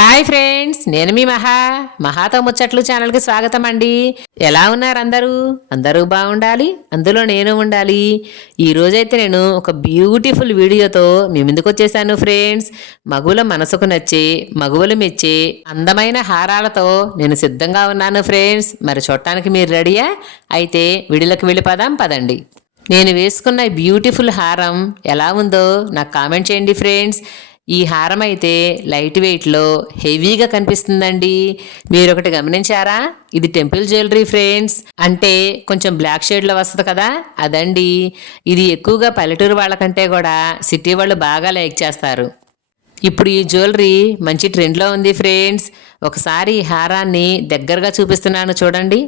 Hi friends నేను మీ మహా. మహాతో ముచ్చట్లు ఛానల్కి స్వాగతం అండి. ఎలా ఉన్నారు అందరూ? అందరూ బాగుండాలి? అందులో నేను ఉండాలి. ఈరోజైతే నేను ఒక బ్యూటిఫుల్ వీడియోతో మీ ముందుకు వచ్చేసాను ఫ్రెండ్స్. మగువుల మనసుకు నచ్చే మగువులు మెచ్చే అందమైన హారాలతో నేను సిద్ధంగా ఉన్నాను ఫ్రెండ్స్. మరి చూడటానికి మీరు రెడీయా? అయితే విడిలకు వెళ్ళిపోదాం పదండి. నేను వేసుకున్న బ్యూటిఫుల్ హారం ఎలా ఉందో నాకు కామెంట్ చేయండి ఫ్రెండ్స్. ఈ హారం అయితే లైట్ వెయిట్లో హెవీగా కనిపిస్తుందండి. మీరు ఒకటి గమనించారా? ఇది టెంపుల్ జ్యువెలరీ ఫ్రెండ్స్. అంటే కొంచెం బ్లాక్ షేడ్లో వస్తుంది కదా? అదండి. ఇది ఎక్కువగా పల్లెటూరు వాళ్ళకంటే కూడా సిటీ వాళ్ళు బాగా లైక్ చేస్తారు. ఇప్పుడు ఈ జ్యువెలరీ మంచి ట్రెండ్లో ఉంది ఫ్రెండ్స్. ఒకసారి ఈ హారాన్ని దగ్గరగా చూపిస్తున్నాను చూడండి.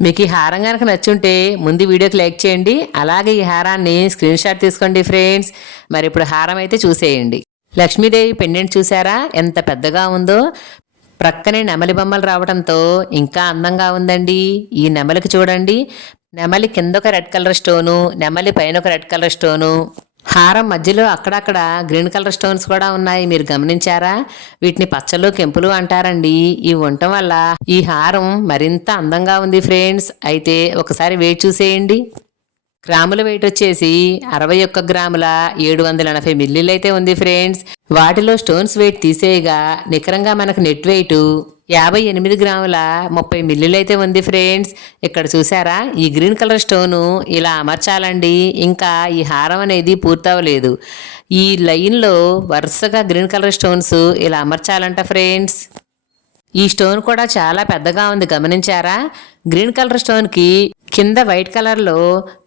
మీకు ఈ హారం కనుక నచ్చుంటే ముందు వీడియోకి లైక్ చేయండి. అలాగే ఈ హారాన్ని స్క్రీన్ షాట్ తీసుకోండి ఫ్రెండ్స్. మరి ఇప్పుడు హారం అయితే చూసేయండి. లక్ష్మీదేవి పెండెంట్ చూసారా ఎంత పెద్దగా ఉందో. ప్రక్కనే నెమలి బొమ్మలు రావడంతో ఇంకా అందంగా ఉందండి. ఈ నెమలికి చూడండి. నెమలి కింద ఒక రెడ్ కలర్ స్టోను నెమలి పైన ఒక రెడ్ కలర్ స్టోను. హారం మధ్యలో అక్కడక్కడ గ్రీన్ కలర్ స్టోన్స్ కూడా ఉన్నాయి. మీరు గమనించారా? వీటిని పచ్చలు కెంపులు అంటారండి. ఇవి ఉండటం వల్ల ఈ హారం మరింత అందంగా ఉంది ఫ్రెండ్స్. అయితే ఒకసారి వెయిట్ చూసేయండి. గ్రాముల వెయిట్ వచ్చేసి అరవై ఒక్క గ్రాముల ఏడు వందల ఎనభై మిల్లీలు అయితే ఉంది ఫ్రెండ్స్. వాటిలో స్టోన్స్ వెయిట్ తీసేయగా నికరంగా మనకు నెట్ వెయిట్ యాభై ఎనిమిది గ్రాముల ముప్పై మిల్లులైతే అయితే ఉంది ఫ్రెండ్స్. ఇక్కడ చూసారా ఈ గ్రీన్ కలర్ స్టోను ఇలా అమర్చాలండి. ఇంకా ఈ హారం అనేది పూర్తవలేదు. ఈ లైన్లో వరుసగా గ్రీన్ కలర్ స్టోన్స్ ఇలా అమర్చాలంట ఫ్రెండ్స్. ఈ స్టోన్ కూడా చాలా పెద్దగా ఉంది గమనించారా? గ్రీన్ కలర్ స్టోన్కి కింద వైట్ కలర్లో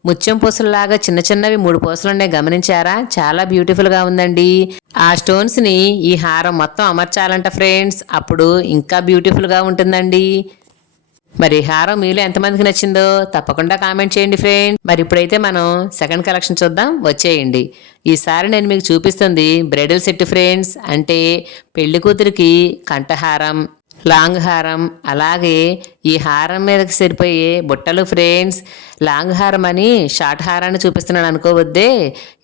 ముత్యం పూసలలాగా చిన్న చిన్నవి మూడు పూసలు ఉన్నాయి గమనించారా? చాలా బ్యూటిఫుల్గా ఉందండి. ఆ స్టోన్స్ని ఈ హారం మొత్తం అమర్చాలంట ఫ్రెండ్స్ అప్పుడు ఇంకా బ్యూటిఫుల్గా ఉంటుందండి. మరి హారం మీలో ఎంతమందికి నచ్చిందో తప్పకుండా కామెంట్ చేయండి ఫ్రెండ్ మరి ఇప్పుడైతే మనం సెకండ్ కలెక్షన్ చూద్దాం వచ్చేయండి. ఈసారి నేను మీకు చూపిస్తుంది బ్రైడల్ సెట్ ఫ్రెండ్స్ అంటే పెళ్ళి కూతురికి కంఠహారం. లాంగ్ హారం అలాగే ఈ హారం మీదకి సరిపోయే బుట్టలు ఫ్రెండ్స్ లాంగ్ హారం అని షార్ట్ హారాన్ని చూపిస్తున్నాను అనుకోవద్దే.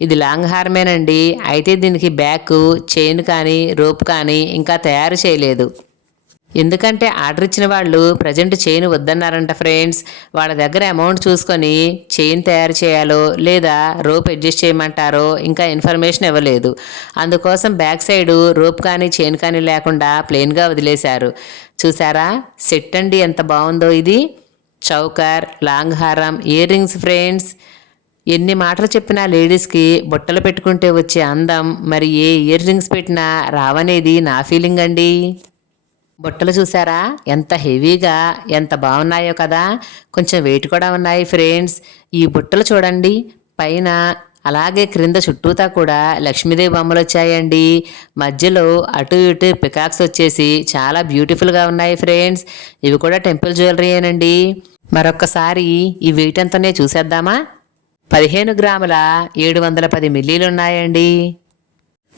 ఇది లాంగ్ హారమేనండి అయితే దీనికి బ్యాక్ చైన్ కానీ రోప్ కానీ ఇంకా తయారు చేయలేదు. ఎందుకంటే ఆర్డర్ ఇచ్చిన వాళ్ళు ప్రజెంట్ చైన్ వద్దన్నారంట ఫ్రెండ్స్. వాళ్ళ దగ్గర అమౌంట్ చూసుకొని చైన్ తయారు చేయాలో లేదా రోప్ అడ్జస్ట్ చేయమంటారో ఇంకా ఇన్ఫర్మేషన్ ఇవ్వలేదు. అందుకోసం బ్యాక్ సైడ్ రోప్ కానీ చైన్ కానీ లేకుండా ప్లెయిన్గా వదిలేశారు. చూసారా? సెట్ అండి ఎంత బాగుందో ఇది. చౌకర్ లాంగ్ హారం ఇయర్ రింగ్స్ ఫ్రెండ్స్. ఎన్ని మాటలు చెప్పినా లేడీస్కి బుట్టలు పెట్టుకుంటే వచ్చే అందం. మరి ఏ ఇయర్ రింగ్స్ పెట్టినా రావనేది నా ఫీలింగ్ అండి. బుట్టలు చూసారా? ఎంత హెవీగా ఎంత బాగున్నాయో కదా? కొంచెం వెయిట్ కూడా ఉన్నాయి ఫ్రెండ్స్. ఈ బుట్టలు చూడండి. పైన అలాగే క్రింద చుట్టూతా కూడా లక్ష్మీదేవి బొమ్మలు వచ్చాయండి. మధ్యలో అటు ఇటు పికాక్స్ వచ్చేసి చాలా బ్యూటిఫుల్గా ఉన్నాయి ఫ్రెండ్స్. ఇవి కూడా టెంపుల్ జ్యువెలరీయేనండి మరొక్కసారి ఈ వెయిట్ ఎంతనే చూసేద్దామా? పదిహేను గ్రాముల ఏడు వందల పది మిల్లీలు ఉన్నాయండి.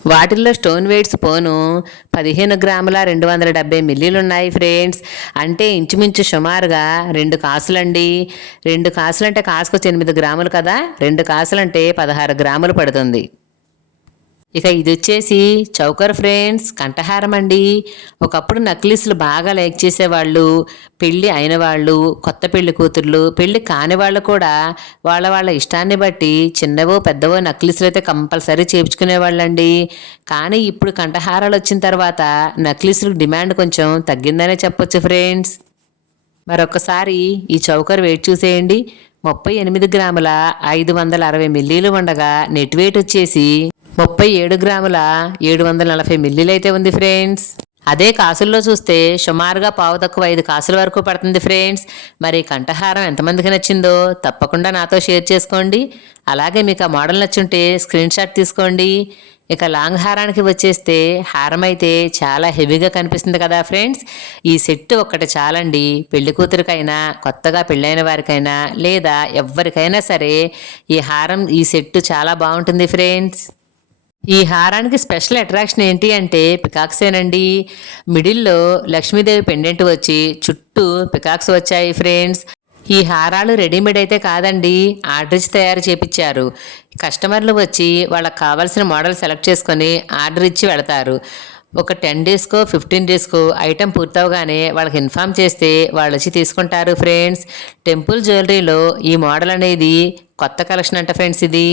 వాటిల్లో స్టోన్ వెయిట్స్ పోను. పదిహేను గ్రాముల రెండు వందల డెబ్బై మిల్లీలు ఉన్నాయి ఫ్రెండ్స్. అంటే ఇంచుమించు సుమారుగా రెండు కాసులండి. రెండు కాసులు అంటే కాసుకు ఎనిమిది గ్రాములు కదా. రెండు కాసులంటే పదహారు గ్రాములు పడుతుంది. ఇక ఇది వచ్చేసి చౌకర్ ఫ్రెండ్స్ కంఠహారం అండి. ఒకప్పుడు నక్లీస్లు బాగా లైక్ చేసేవాళ్ళు పెళ్ళి అయిన వాళ్ళు కొత్త పెళ్ళి కూతుర్లు పెళ్ళి కాని వాళ్ళు కూడా వాళ్ళ వాళ్ళ ఇష్టాన్ని బట్టి చిన్నవో పెద్దవో నక్లీస్లు అయితే కంపల్సరీ చేయించుకునేవాళ్ళండి కానీ ఇప్పుడు కంఠహారాలు వచ్చిన తర్వాత నక్లీసులు డిమాండ్ కొంచెం తగ్గిందనే చెప్పొచ్చు ఫ్రెండ్స్. మరొకసారి ఈ చౌకర్ వెయిట్ చూసేయండి. ముప్పై ఎనిమిది గ్రాముల ఐదు వందల అరవై మిల్లీలు ఉండగా నెట్ వెయిట్ వచ్చేసి ముప్పై ఏడు గ్రాముల ఏడు వందల నలభై మిల్లీలు అయితే ఉంది ఫ్రెండ్స్ అదే కాసుల్లో చూస్తే సుమారుగా పావు తక్కువ ఐదు కాసుల వరకు పడుతుంది ఫ్రెండ్స్ మరి కంఠహారం ఎంతమందికి నచ్చిందో తప్పకుండా నాతో షేర్ చేసుకోండి. అలాగే మీకు ఆ మోడల్ నచ్చుంటే స్క్రీన్ షాట్ తీసుకోండి. ఇక లాంగ్ హారానికి వచ్చేస్తే హారం అయితే చాలా హెవీగా కనిపిస్తుంది కదా ఫ్రెండ్స్ ఈ సెట్ ఒక్కటి చాలండి. పెళ్ళి కూతురికైనా కొత్తగా పెళ్ళైన వారికైనా లేదా ఎవరికైనా సరే ఈ హారం ఈ సెట్ చాలా బాగుంటుంది ఫ్రెండ్స్ ఈ హారానికి స్పెషల్ అట్రాక్షన్ ఏంటి అంటే పికాక్సేనండి. మిడిల్లో లక్ష్మీదేవి పెండెంట్ వచ్చి చుట్టూ పికాక్స్ వచ్చాయి ఫ్రెండ్స్. ఈ హారాలు రెడీమేడ్ అయితే కాదండి ఆర్డర్ ఇచ్చి తయారు చేపించారు కస్టమర్లు వచ్చి వాళ్ళకి కావాల్సిన మోడల్ సెలెక్ట్ చేసుకొని ఆర్డర్ ఇచ్చి వెళతారు. ఒక టెన్ డేస్కో ఫిఫ్టీన్ డేస్కో ఐటెం పూర్తవగానే వాళ్ళకి ఇన్ఫామ్ చేస్తే వాళ్ళు వచ్చి తీసుకుంటారు ఫ్రెండ్స్. టెంపుల్ జ్యువెలరీలో ఈ మోడల్ అనేది కొత్త కలెక్షన్ అంట ఫ్రెండ్స్ ఇది.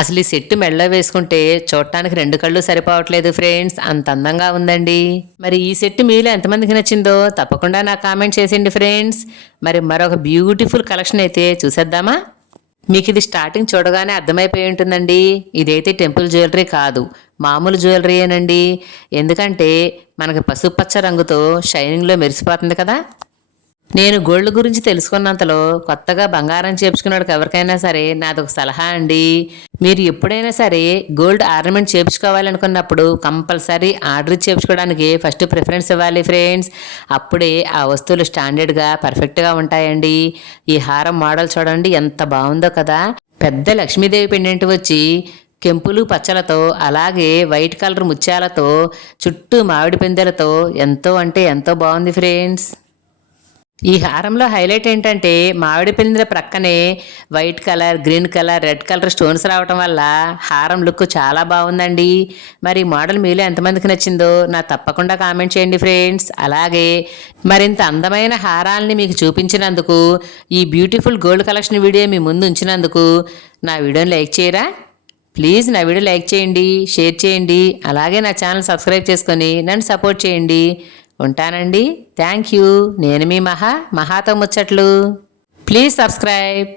అసలు ఈ సెట్ మెడలో వేసుకుంటే చూడటానికి రెండు కళ్ళు సరిపోవట్లేదు ఫ్రెండ్స్. అంత అందంగా ఉందండి. మరి ఈ సెట్ మీలో ఎంతమందికి నచ్చిందో తప్పకుండా నాకు కామెంట్ చేసేయండి ఫ్రెండ్స్. మరి మరొక బ్యూటిఫుల్ కలెక్షన్ అయితే చూసేద్దామా? మీకు ఇది స్టార్టింగ్ చూడగానే అర్థమైపోయి ఉంటుందండి. ఇదైతే టెంపుల్ జ్యువెలరీ కాదు మామూలు జ్యువెలరీయేనండి ఎందుకంటే మనకి పసుపచ్చ రంగుతో షైనింగ్లో మెరిసిపోతుంది కదా. నేను గోల్డ్ గురించి తెలుసుకున్నంతలో కొత్తగా బంగారం చేపించుకున్నాడు ఎవరికైనా సరే నాది ఒక సలహా అండి. మీరు ఎప్పుడైనా సరే గోల్డ్ ఆర్నమెంట్ చేపించుకోవాలనుకున్నప్పుడు కంపల్సరీ ఆర్డర్ చేపించుకోవడానికి ఫస్ట్ ప్రిఫరెన్స్ ఇవ్వాలి ఫ్రెండ్స్. అప్పుడే ఆ వస్తువులు స్టాండర్డ్గా పర్ఫెక్ట్గా ఉంటాయండి. ఈ హారం మోడల్ చూడండి ఎంత బాగుందో కదా. పెద్ద లక్ష్మీదేవి పెండెంట్ వచ్చి కెంపులు పచ్చలతో అలాగే వైట్ కలర్ ముత్యాలతో చుట్టూ మామిడి పిందెలతో ఎంతో అంటే ఎంతో బాగుంది ఫ్రెండ్స్. ఈ హారంలో హైలైట్ ఏంటంటే మామిడి పిందెల ప్రక్కనే white colour green colour red colour stones రావటం వల్ల హారం లుక్ చాలా బాగుందండి. మరి మోడల్ మీలో ఎంతమందికి నచ్చిందో నా తప్పకుండా కామెంట్ చేయండి ఫ్రెండ్స్. అలాగే మరింత అందమైన హారాల్ని మీకు చూపించినందుకు ఈ బ్యూటిఫుల్ గోల్డ్ కలెక్షన్ వీడియో మీ ముందు ఉంచినందుకు నా వీడియోని లైక్ చేయరా? ప్లీజ్ నా వీడియో లైక్ చేయండి షేర్ చేయండి అలాగే నా ఛానల్ సబ్స్క్రైబ్ చేసుకొని నన్ను సపోర్ట్ చేయండి. ఉంటానండి. Thank you. నేను మీ మహా మహాతో ముచ్చట్లు ప్లీజ్ సబ్స్క్రైబ్.